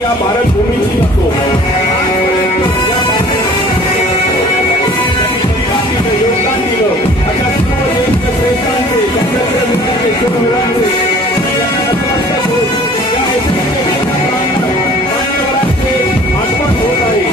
या भारत भूमीची नसतो योगदान दिलं अशा सर्व ज्येष्ठ श्रेष्ठांचे आठवण होत आहे।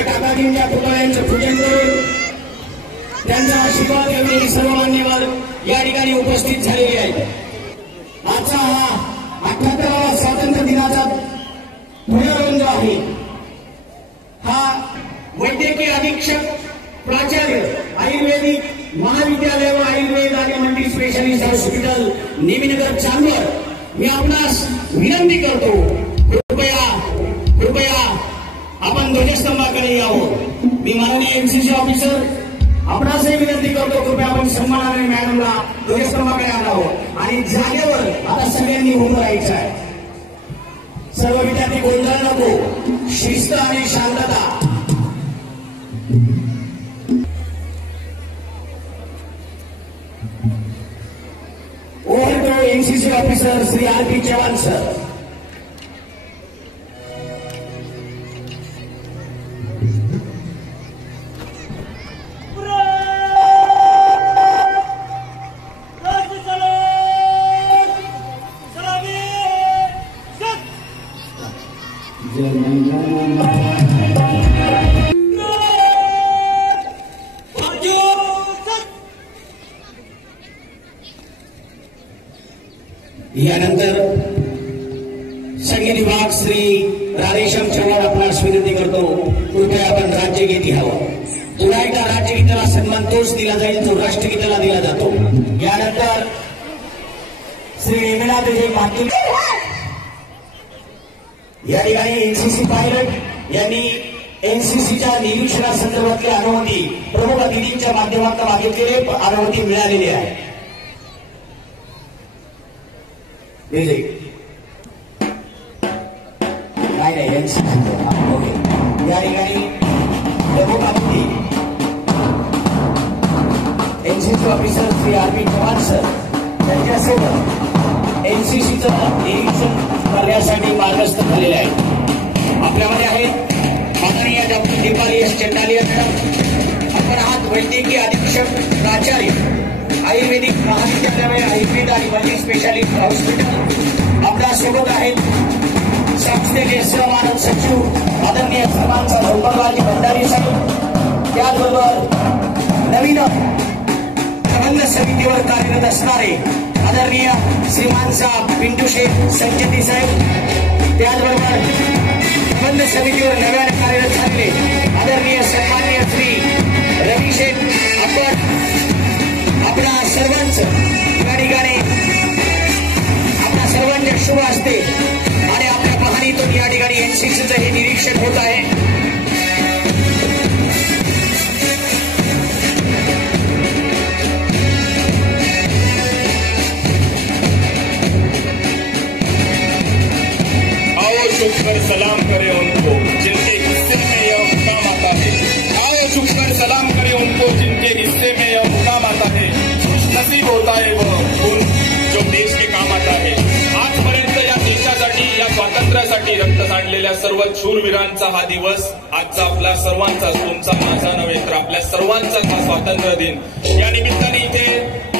काकाजींच्या पुतळ्यांचं पूजन करून त्यांचा आशीर्वाद घेऊन सर्व मान्यवर या ठिकाणी उपस्थित झालेले आहेत। आजचा हा 78वा स्वातंत्र्य दिनाचा ध्वजारोहण आहे हा वैद्यकीय अधीक्षक प्राचार्य आयुर्वेदिक महाविद्यालय व आयुर्वेद आणि मल्टी स्पेशालिस्ट हॉस्पिटल नेमिनगर चांदवड मी आपणास विनंती करतो कृपया आपण ध्वजस्तंभाकडे यावं। मी माननीय एमसीसी ऑफिसर आपणासही विनंती करतो कृपया आपण सन्मानाने मॅडमला ध्वजस्तंभाकडे आणावं आणि जागेवर आता सगळ्यांनी उभं राहायचं आहे। सर्व विद्यार्थी गोंधळ नको, शिस्त आणि शांतता। Over to MCC officer Shri R P. Chavan sir. यानंतर संगीत विभाग श्री राधेश्याम चव्हाण आपणास विनंती करतो कृपया आपण राज्यगीत हवं। पुन्हा एकदा राज्यगीताला सन्मान तोच दिला जाईल जो राष्ट्रगीताला दिला जातो। यानंतर श्री नेमिनादेवी मातुल या ठिकाणी एनसीसी पायलट यांनी एनसीसीच्या निरीक्षणासंदर्भातली अनुमती प्रमुख अतिथींच्या माध्यमातून मागितलेली अनुमती मिळालेली आहे। नाही एनसीसी ओके या ठिकाणी प्रमुख अतिथी NCC officer Shri R P. Chavan sir त्यांच्यासोबत एनसीसीचं निरीक्षण करण्यासाठी मार्गस्थ झालेले आहे। आपल्यामध्ये आहेत माननीय doctor Deepali S Chandalia madam, आपण आहात वैद्यकीय अधीक्षक प्राचार्य आयुर्वेदिक महाविद्यालय आयुर्वेद आणि मल्टी स्पेशालिस्ट हॉस्पिटल। आपल्यासोबत आहेत संस्थेचे सहमानद सचिव आदरणीय सर्वांचा गौतमराजी भंडारी साहेब, त्याचबरोबर नवीन प्रबंध समितीवर कार्यरत असणारे आदरणीय श्रीमान साहेब पिंटू शेख संचेती साहेब, त्याचबरोबर प्रबंध समितीवर नव्याने कार्यरत झालेले आदरणीय सन्माननीय श्री रवी शेख। आपण आपल्या सर्वांचं या ठिकाणी आपल्या सर्वांच्या शुभ असते आणि आपल्या पाहणीतून या ठिकाणी एनसीसीचं हे निरीक्षण होत आहे। झुककर सलाम करे उनको जिनके हिस्से में यह मुकाम आता है। आओ झुककर सलाम करे उनको जिनके हिस्से में यह मुकाम आता है। नसीब होता है वो खून जो देश के काम आता है। आजपर्यंत या देशासाठी या स्वातंत्र्यासाठी रक्त सांडलेल्या सर्व शूरवीरांचा हा दिवस आजचा आपल्या सर्वांचा, तुमचा माझा नव्हे तर आपल्या सर्वांचा हा स्वातंत्र्य दिन। या निमित्ताने इथे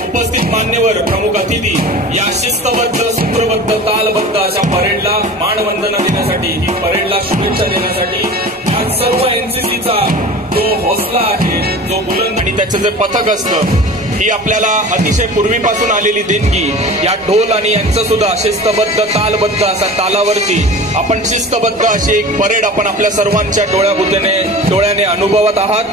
उपस्थित मान्यवर प्रमुख अतिथी या शिस्तबद्ध सूत्रबद्ध तालबद्ध अशा परेडला मानवंदना देण्यासाठी, ही परेडला शुभेच्छा देण्यासाठी आज सर्व एनसीसीचा जो हौसला आहे, जो बुलंद आणि त्याचं जे पथक असतं, ही आपल्याला अतिशय पूर्वीपासून आलेली देणगी या ढोल आणि यांचं सुद्धा शिस्तबद्ध तालबद्ध असा तालावरती आपण शिस्तबद्ध अशी एक परेड आपण आपल्या सर्वांच्या डोळ्याने अनुभवत आहात।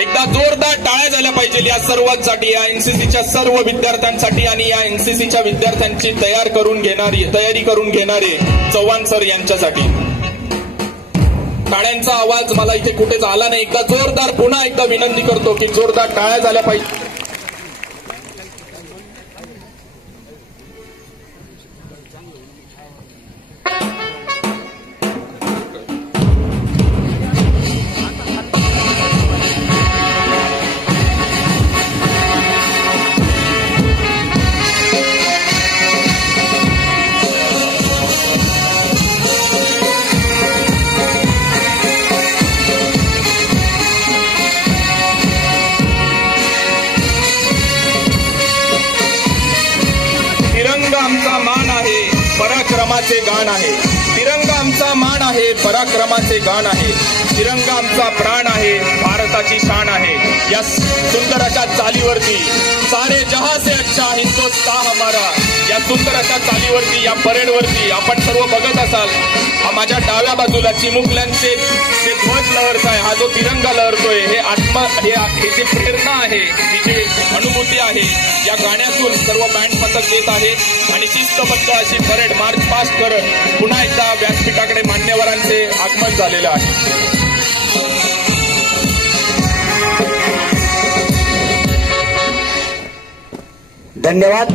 एकदा जोरदार टाळ्या झाल्या पाहिजे या सर्वांसाठी, या एनसीसीच्या सर्व विद्यार्थ्यांसाठी आणि या एनसीसीच्या विद्यार्थ्यांची तयारी करून घेणारे चव्हाण सर यांच्यासाठी. टाळ्यांचा आवाज मला इथे कुठेच आला नाही. एकदा जोरदार पुन्हा एकदा विनंती करतो की जोरदार टाळ्या झाल्या पाहिजे. पराक्रमाचे गाण आहे. तिरंगा आमचा मान आहे, पराक्रमाचे गाण आहे. तिरंगा आमचा प्राण आहे, भारताची शान आहे. या सुंदर अशा चालीवरती सारे जहां से अच्छा हिंदुस्तान हमारा, या सुंदर अशा चालीवरती, या परेडवरती आपण सर्व बघत असाल. माझ्या डाव्या बाजूला चिमुकल्यांचे जे ध्वज लहरत आहे, हा जो तिरंगा लहरतोय, हे जे प्रेरणा आहे, ही जी अनुभूती आहे, या गाण्यातून सर्व बँड पथक देत आहे आणि शिस्तबद्ध अशी परेड मार्च पास्ट करत पुन्हा एकदा व्यासपीठाकडे मान्यवरांचे आगमन झालेलं आहे. धन्यवाद.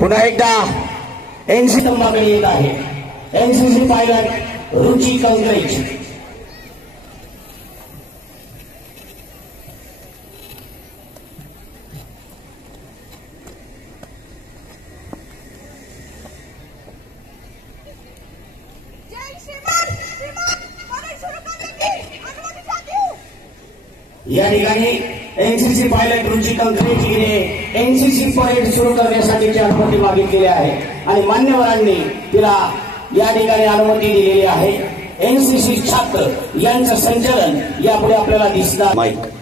पुन्हा एकदा एनसीसी मागणी येत आहे. एनसीसी पायलट रुची कंकरेज. या ठिकाणी एनसीसी पायलट रुची कंकरेज हिने एनसीसी परेड सुरू करण्यासाठीची अनुमती मागितलेली आहे आणि मान्यवरांनी तिला या ठिकाणी अनुमती दिलेली आहे. एनसीसी छात्र यांचं संचलन यापुढे आपल्याला दिसणार. माईक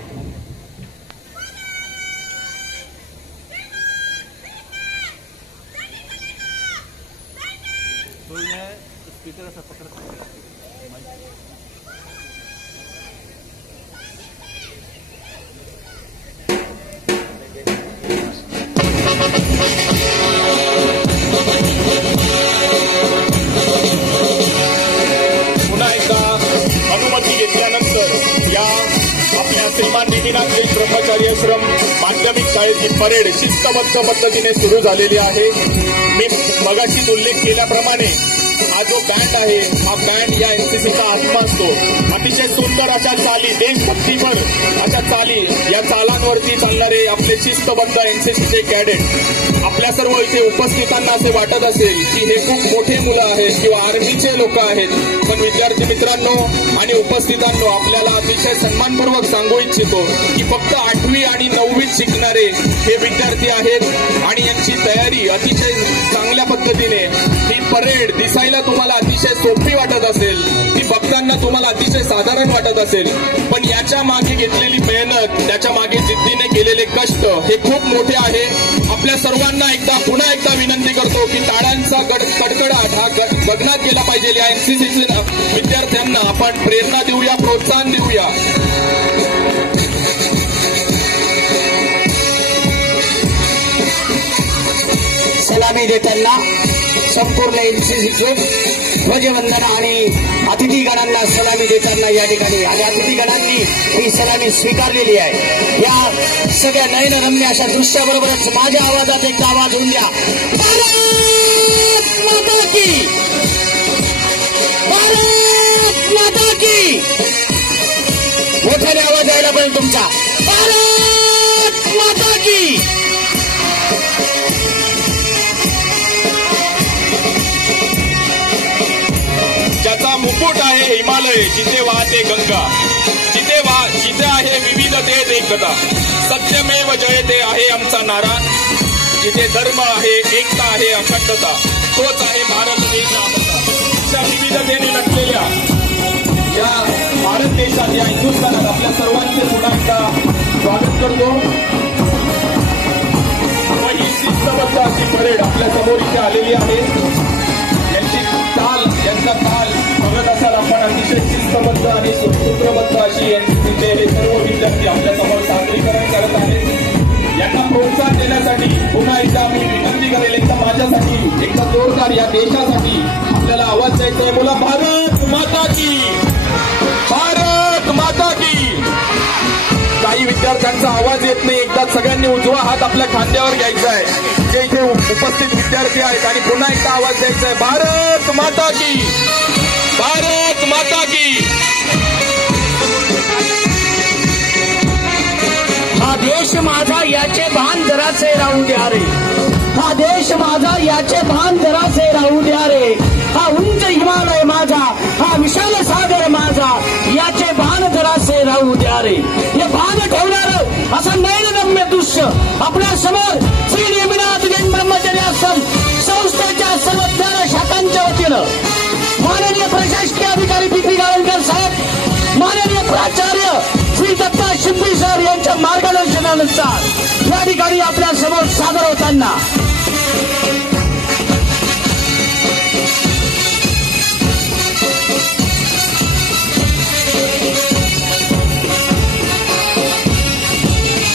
ब्रह्मचारी आश्रम माध्यमिक शाळेची परेड शिस्तबद्ध पद्धतीने सुरू झालेली आहे. मी मगाशीच उल्लेख केल्याप्रमाणे हा जो बँड आहे, हा बँड या एनसीसीचा आत्मा असतो. अतिशय सुंदर अशा चाली, देशभक्तीपर अशा चाली, या चालांवरती चालणारे आपले शिस्तबद्ध एनसीसीचे कॅडेट. आपल्या सर्व इथे उपस्थितांना असे वाटत असेल की हे खूप मोठे मुलं आहेत किंवा आर्मीचे लोक आहेत, पण विद्यार्थी मित्रांनो आणि उपस्थितांनो, आपल्याला अतिशय सन्मानपूर्वक सांगू इच्छितो की फक्त 8वी आणि 9वीत शिकणारे हे विद्यार्थी आहेत आणि यांची तयारी अतिशय चांगल्या पद्धतीने. ही परेड दिसायला तुम्हाला अतिशय सोपी वाटत असेल, ती बघताना तुम्हाला अतिशय साधारण वाटत असेल, पण याच्या मागे घेतलेली मेहनत, त्याच्या मागे जिद्दीने केलेले कष्ट हे खूप मोठे आहे. आपल्या सर्वांना पुन्हा एकदा विनंती करतो की टाळ्यांचा कडकडाट हा गगनात गेला पाहिजे. या एनसीसी विद्यार्थ्यांना आपण प्रेरणा देऊया, प्रोत्साहन देऊया. सलामी देताना संपूर्ण एनसीसीचे ध्वजवंदन आणि अतिथीगणांना सलामी देताना या ठिकाणी आणि अतिथीगणांनी ही सलामी स्वीकारलेली आहे. या सगळ्या नयनरम्य अशा दृश्याबरोबरच माझ्या आवाजात एक आवाज होऊन द्या. भारत माता की, भारत माता की. मोठ्याने आवाज यायला पाहिजे तुमचा. भारत माता की. ज्याचा मुकुट आहे हिमालय, जिथे वाहते गंगा, जिथे आहे विविधतेत एकता, सत्यमेव जयते आहे आमचा नारा. जिथे धर्म आहे, एकता आहे, अखंडता, तोच आहे भारत देश आमचा. अशा विविधतेने नटलेल्या या भारत देशात, या हिंदुस्थानात आपल्या सर्वांचे पुन्हा एकदा स्वागत करतो. व ही शिस्तबद्ध अशी परेड आपल्या समोर इथे आलेली आहे. यांचा ताल बघत असाल आपण. अतिशय शिस्तबद्ध आणि सूत्रबद्ध अशी एनसीसीचे हे सर्व विद्यार्थी आपल्या समोर सादरीकरण करत आहेत. यांना प्रोत्साहन देण्यासाठी पुन्हा एकदा मी विनंती करेल, एकदा माझ्यासाठी, एकदा जोरदार या देशासाठी आपल्याला आवाज द्यायचा आहे. बोला भारत माता की, भारत माता की. काही विद्यार्थ्यांचा आवाज येत नाही. एकदा सगळ्यांनी उजवा हात आपल्या खांद्यावर घ्यायचा आहे, जे इथे उपस्थित विद्यार्थी आहेत, आणि पुन्हा एकदा आवाज द्यायचा आहे. भारत माता की, भारत माता की. हा देश माझा याचे भान जरासे राहू द्या रे. हा देश माझा याचे भान जरासे राहू द्या रे. हा उंच हिमालय माझा, हा विशाल सागर माझा, याचे भान जरासे राहू द्या रे. हे भान ठेवणार असं नयनरम्य दृश्य आपल्या समोर श्री नेमिनाथ जैन ब्रह्मचर्य आश्रम संस्थेच्या सर्व ज्ञान शाखांच्या वतीनं माननीय प्रशासकीय अधिकारी पी गावणकर साहेब, माननीय प्राचार्य श्री दत्ता शिंपी सर यांच्या मार्गदर्शनानुसार या ठिकाणी आपल्या समोर सादर होताना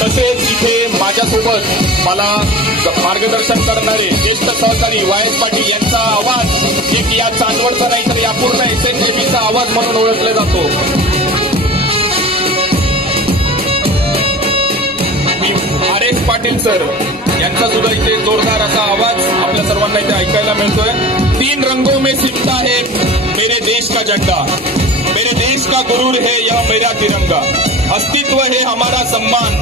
तसेच इथे माझ्यासोबत मला मार्गदर्शन करणारे ज्येष्ठ सहकारी वायस पाटील यांचा आवाज एक या चांदवडचा नाही तर या पूर्ण एसएनजेबीचा आवाज म्हणून ओळखला जातो. आर.एस. पाटील सर यांचा सुद्धा इथे जोरदार असा आवाज आपल्या सर्वांना इथे ऐकायला मिळतोय. 3 रंगों में सिमटा है मेरे देश का झंडा, मेरे देश का गुरूर है यह मेरा तिरंगा, अस्तित्व है हमारा सम्मान,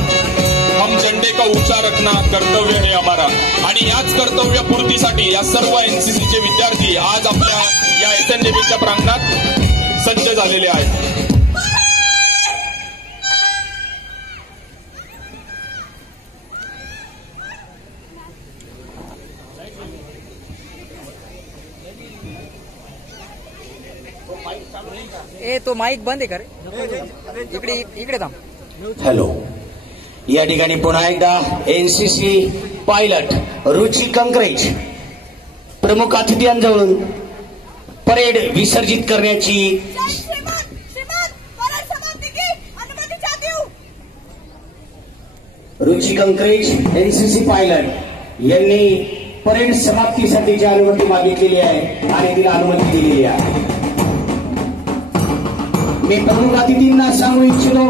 हम झंडे का ऊंचा रखना कर्तव्य है हमारा. आणि याच कर्तव्य पूर्तीसाठी या सर्व एनसीसीचे विद्यार्थी आज आपल्या या एसएनजेबीच्या प्रांगणात सज्ज झालेले आहेत. तो माईक बंद आहे का रे? इकडे थांब. हॅलो. या ठिकाणी पुन्हा एकदा एनसीसी पायलट रुची कंकरेज प्रमुख अतिथींजवळून परेड विसर्जित करण्याची रुची कंकरेज एनसीसी पायलट यांनी परेड समाप्तीसाठीची अनुमती मागितलेली आहे आणि तिला अनुमती दिलेली आहे. मी प्रमुख अतिथींना सांगू इच्छितो,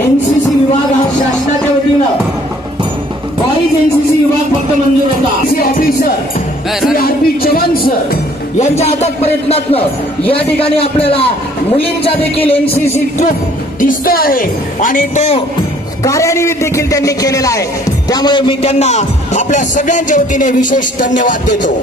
एनसीसी विभाग हा शासनाच्या वतीनं बॉईज एनसीसी विभाग फक्त मंजूर होता. Officer Shri R P. Chavan sir यांच्या अथक प्रयत्नातनं या ठिकाणी आपल्याला मुलींचा देखील एनसीसी ट्रूप दिसतो आहे आणि तो कार्यान्वित देखील त्यांनी केलेला आहे. त्यामुळे मी त्यांना आपल्या सगळ्यांच्या वतीने विशेष धन्यवाद देतो.